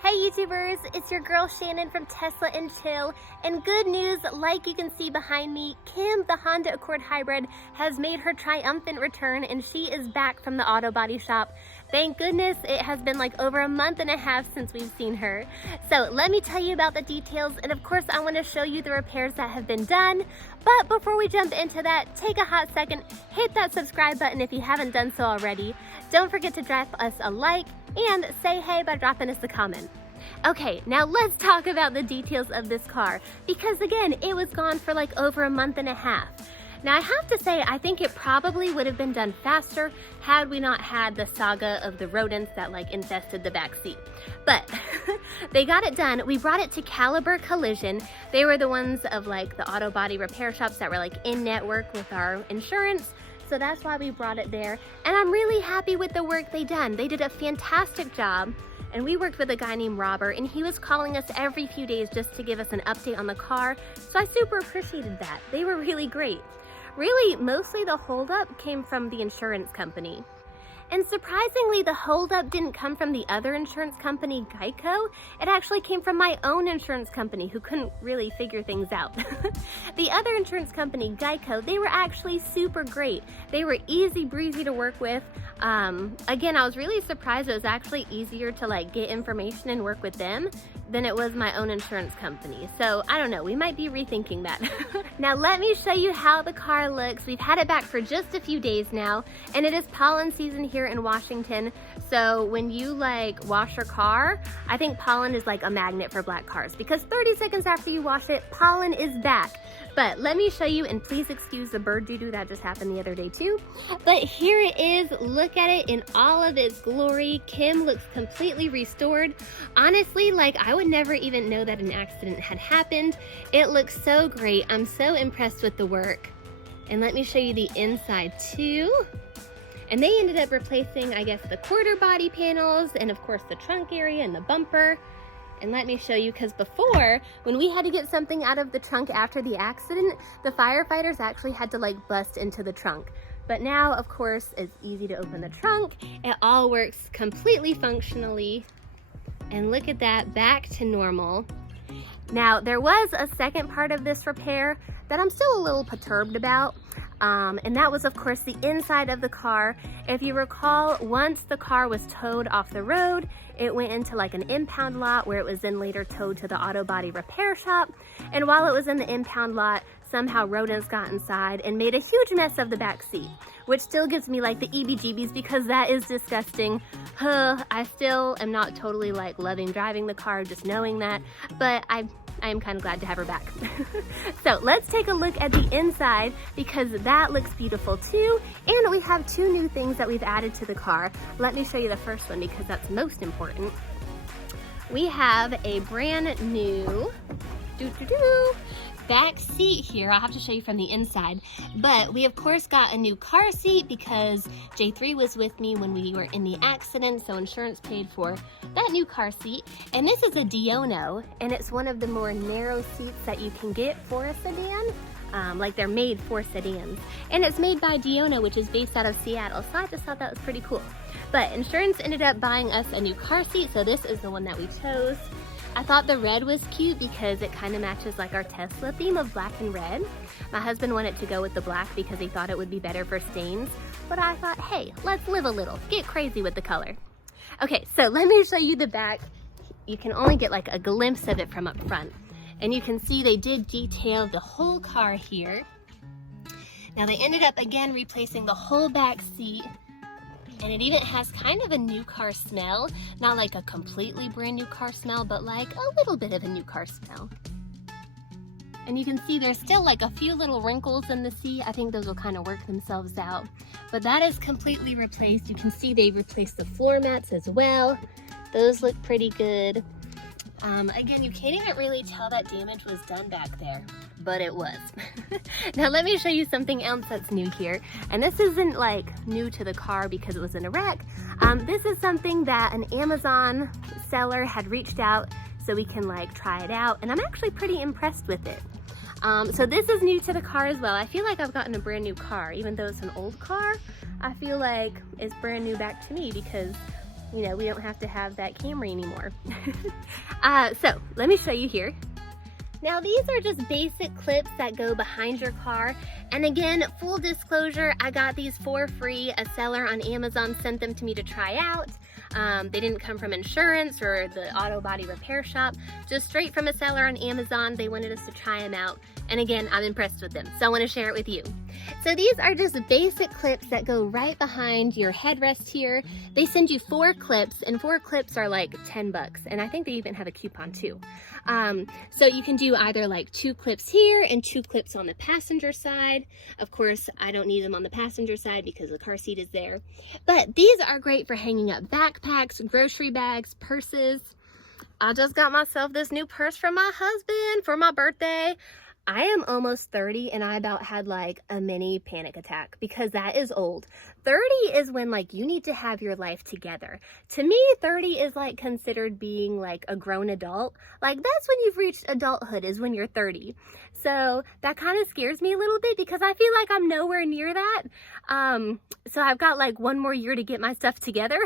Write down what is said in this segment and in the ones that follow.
Hey YouTubers, it's your girl Shannon from Tesla and Chill, and good news, like you can see behind me, Kim, the Honda Accord Hybrid, has made her triumphant return and she is back from the auto body shop. Thank goodness, it has been like over a month and a half since we've seen her. So let me tell you about the details, and of course I want to show you the repairs that have been done. But before we jump into that, take a hot second, hit that subscribe button if you haven't done so already. Don't forget to drop us a like and say hey by dropping us a comment. Okay, now let's talk about the details of this car, because again, it was gone for like over a month and a half. Now I have to say, I think it probably would have been done faster had we not had the saga of the rodents that like infested the back seat. But they got it done. We brought it to Caliber Collision. They were the ones of like the auto body repair shops that were like in network with our insurance. So that's why we brought it there. And I'm really happy with the work they done. They did a fantastic job. And we worked with a guy named Robert, and he was calling us every few days just to give us an update on the car. So I super appreciated that. They were really great. Really, mostly the holdup came from the insurance company. And surprisingly, the holdup didn't come from the other insurance company, Geico. It actually came from my own insurance company, who couldn't really figure things out. The other insurance company, Geico, they were actually super great. They were easy breezy to work with. Again, I was really surprised it was actually easier to like get information and work with them than it was my own insurance company. So I don't know, we might be rethinking that. Now let me show you how the car looks. We've had it back for just a few days now, and it is pollen season here in Washington. So when you like wash your car, I think pollen is like a magnet for black cars, because 30 seconds after you wash it, pollen is back. But let me show you, and please excuse the bird doo-doo that just happened the other day too. But here it is, look at it in all of its glory. Kim looks completely restored. Honestly, like I would never even know that an accident had happened. It looks so great. I'm so impressed with the work. And let me show you the inside too. And they ended up replacing, I guess, the quarter body panels and of course the trunk area and the bumper. And let me show you, because before, when we had to get something out of the trunk after the accident, the firefighters actually had to like bust into the trunk. But now, of course, it's easy to open the trunk. It all works completely functionally. And look at that, back to normal. Now, there was a second part of this repair that I'm still a little perturbed about. And that was, of course, the inside of the car. If you recall, once the car was towed off the road, it went into like an impound lot where it was then later towed to the auto body repair shop. And while it was in the impound lot, somehow rodents got inside and made a huge mess of the back seat, which still gives me like the EBGBs, because that is disgusting. I still am not totally like loving driving the car, just knowing that, but I am kind of glad to have her back. So let's take a look at the inside, because that looks beautiful too. And we have two new things that we've added to the car. Let me show you the first one, because that's most important. We have a brand new back seat here. I'll have to show you from the inside, but we of course got a new car seat because J3 was with me when we were in the accident, so insurance paid for that new car seat. And this is a Diono, and it's one of the more narrow seats that you can get for a sedan. Like they're made for sedans, and it's made by Diono, which is based out of Seattle, so I just thought that was pretty cool. But insurance ended up buying us a new car seat, so this is the one that we chose. I thought the red was cute because it kind of matches like our Tesla theme of black and red. My husband wanted to go with the black because he thought it would be better for stains, but I thought, hey, let's live a little, get crazy with the color. Okay, so let me show you the back. You can only get like a glimpse of it from up front. And you can see they did detail the whole car here. Now they ended up again replacing the whole back seat. And it even has kind of a new car smell. Not like a completely brand new car smell, but like a little bit of a new car smell. And you can see there's still like a few little wrinkles in the seat. I think those will kind of work themselves out. But that is completely replaced. You can see they replaced the floor mats as well. Those look pretty good. Again, you can't even really tell that damage was done back there, but it was. Now let me show you something else that's new here. And this isn't like new to the car because it was in a wreck. This is something that an Amazon seller had reached out so we can like try it out, and I'm actually pretty impressed with it. So this is new to the car as well. I feel like I've gotten a brand new car, even though it's an old car. I feel like it's brand new back to me because you know, we don't have to have that Camry anymore. So let me show you here. Now these are just basic clips that go behind your car. And again, full disclosure, I got these for free. A seller on Amazon sent them to me to try out. They didn't come from insurance or the auto body repair shop, just straight from a seller on Amazon. They wanted us to try them out. And again, I'm impressed with them, so I want to share it with you. So these are just basic clips that go right behind your headrest here. They send you 4 clips, and 4 clips are like 10 bucks. And I think they even have a coupon too. So you can do either like 2 clips here and 2 clips on the passenger side. Of course, I don't need them on the passenger side because the car seat is there. But these are great for hanging up backpacks, grocery bags, purses. I just got myself this new purse from my husband for my birthday. I am almost 30 and I about had like a mini panic attack because that is old. 30 is when like you need to have your life together. To me, 30 is like considered being like a grown adult. Like that's when you've reached adulthood, is when you're 30. So that kind of scares me a little bit because I feel like I'm nowhere near that. So I've got like 1 more year to get my stuff together.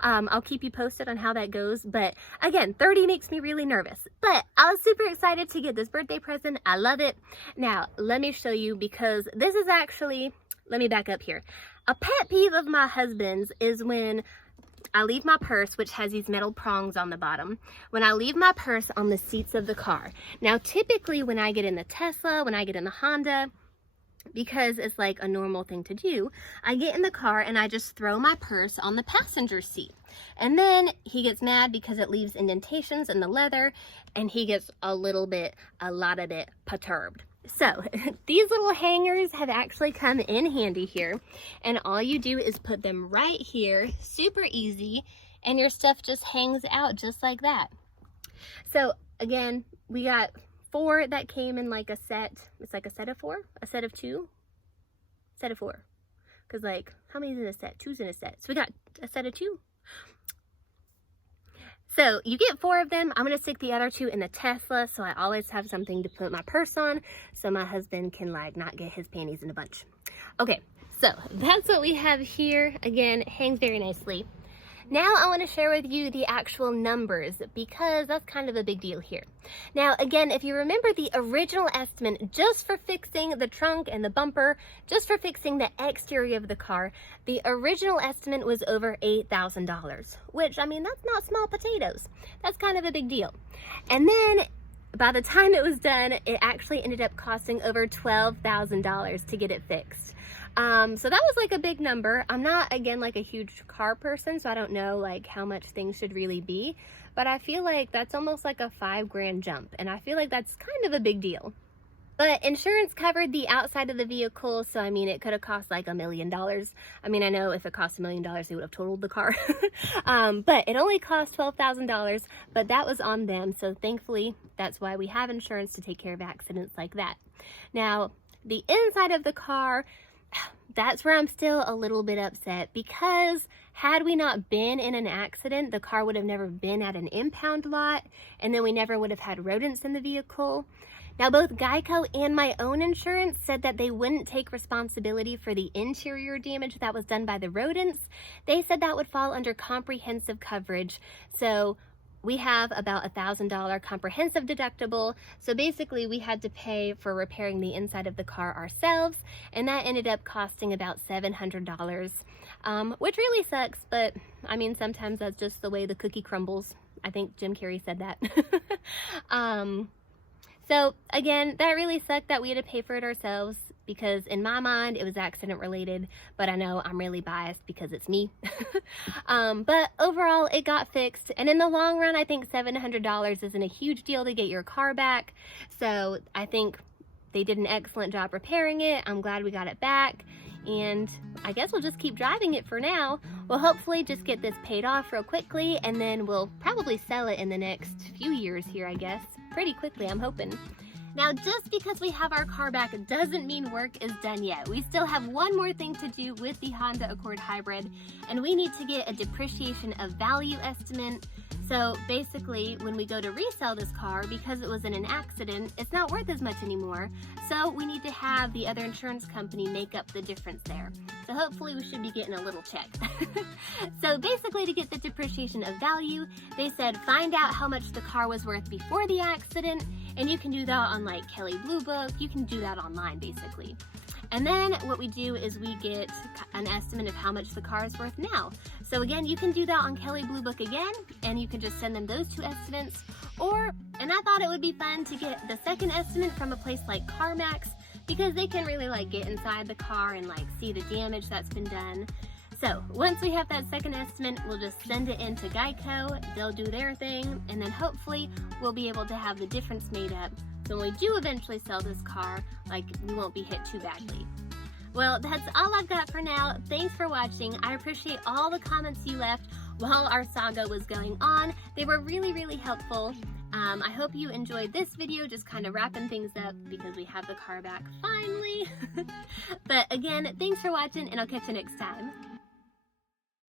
I'll keep you posted on how that goes. But again, 30 makes me really nervous. But I was super excited to get this birthday present. I love it. Now, let me show you, because this is actually, let me back up here. A pet peeve of my husband's is when I leave my purse, which has these metal prongs on the bottom, when I leave my purse on the seats of the car. Now, typically when I get in the Tesla, when I get in the Honda, because it's like a normal thing to do, I get in the car and I just throw my purse on the passenger seat. And then he gets mad because it leaves indentations in the leather, and he gets a lot of it perturbed. So these little hangers have actually come in handy here, and all you do is put them right here, super easy, and your stuff just hangs out just like that. So again, we got 4 that came in like a set. It's like a set of 4, a set of 2, set of 4. Because like, how many is in a set? 2's in a set. So we got a set of 2. So you get 4 of them. I'm going to stick the other 2 in the Tesla, so I always have something to put my purse on, so my husband can like not get his panties in a bunch. Okay, so that's what we have here. Again, it hangs very nicely. Now I want to share with you the actual numbers, because that's kind of a big deal here. Now again, if you remember the original estimate just for fixing the trunk and the bumper, just for fixing the exterior of the car, the original estimate was over $8,000, which, I mean, that's not small potatoes. That's kind of a big deal. And then by the time it was done, it actually ended up costing over $12,000 to get it fixed. So that was like a big number. I'm not, again, like a huge car person, so I don't know like how much things should really be, but I feel like that's almost like a $5,000 jump, and I feel like that's kind of a big deal. But insurance covered the outside of the vehicle, so I mean, it could have cost like $1 million. I mean, I know if it cost $1 million, they would have totaled the car. But it only cost $12,000, but that was on them, so thankfully, that's why we have insurance to take care of accidents like that. Now, the inside of the car, that's where I'm still a little bit upset, because had we not been in an accident, the car would have never been at an impound lot, and then we never would have had rodents in the vehicle. Now, both Geico and my own insurance said that they wouldn't take responsibility for the interior damage that was done by the rodents. They said that would fall under comprehensive coverage. So we have about $1,000 comprehensive deductible. So basically we had to pay for repairing the inside of the car ourselves, and that ended up costing about $700, which really sucks, but I mean, sometimes that's just the way the cookie crumbles. I think Jim Carrey said that. So again, that really sucked that we had to pay for it ourselves, because in my mind it was accident related, but I know I'm really biased because it's me. But overall it got fixed, and in the long run I think $700 isn't a huge deal to get your car back. So I think they did an excellent job repairing it. I'm glad we got it back, and I guess we'll just keep driving it for now. We'll hopefully just get this paid off real quickly, and then we'll probably sell it in the next few years here, I guess. Pretty quickly, I'm hoping. Now, just because we have our car back doesn't mean work is done yet. We still have one more thing to do with the Honda Accord Hybrid, and we need to get a depreciation of value estimate. So basically, when we go to resell this car, because it was in an accident, it's not worth as much anymore. So we need to have the other insurance company make up the difference there. So hopefully we should be getting a little check. So basically, to get the depreciation of value, they said find out how much the car was worth before the accident, and you can do that on like Kelley Blue Book. You can do that online basically. And then what we do is we get an estimate of how much the car is worth now. So again, you can do that on Kelley Blue Book again, and you can just send them those two estimates. And I thought it would be fun to get the second estimate from a place like CarMax, because they can really like get inside the car and like see the damage that's been done. So once we have that second estimate, we'll just send it in to Geico, they'll do their thing, and then hopefully we'll be able to have the difference made up. So when we do eventually sell this car, like, we won't be hit too badly. Well, that's all I've got for now. Thanks for watching. I appreciate all the comments you left while our saga was going on. They were really, really helpful. I hope you enjoyed this video, just kind of wrapping things up because we have the car back finally. But again, thanks for watching, and I'll catch you next time.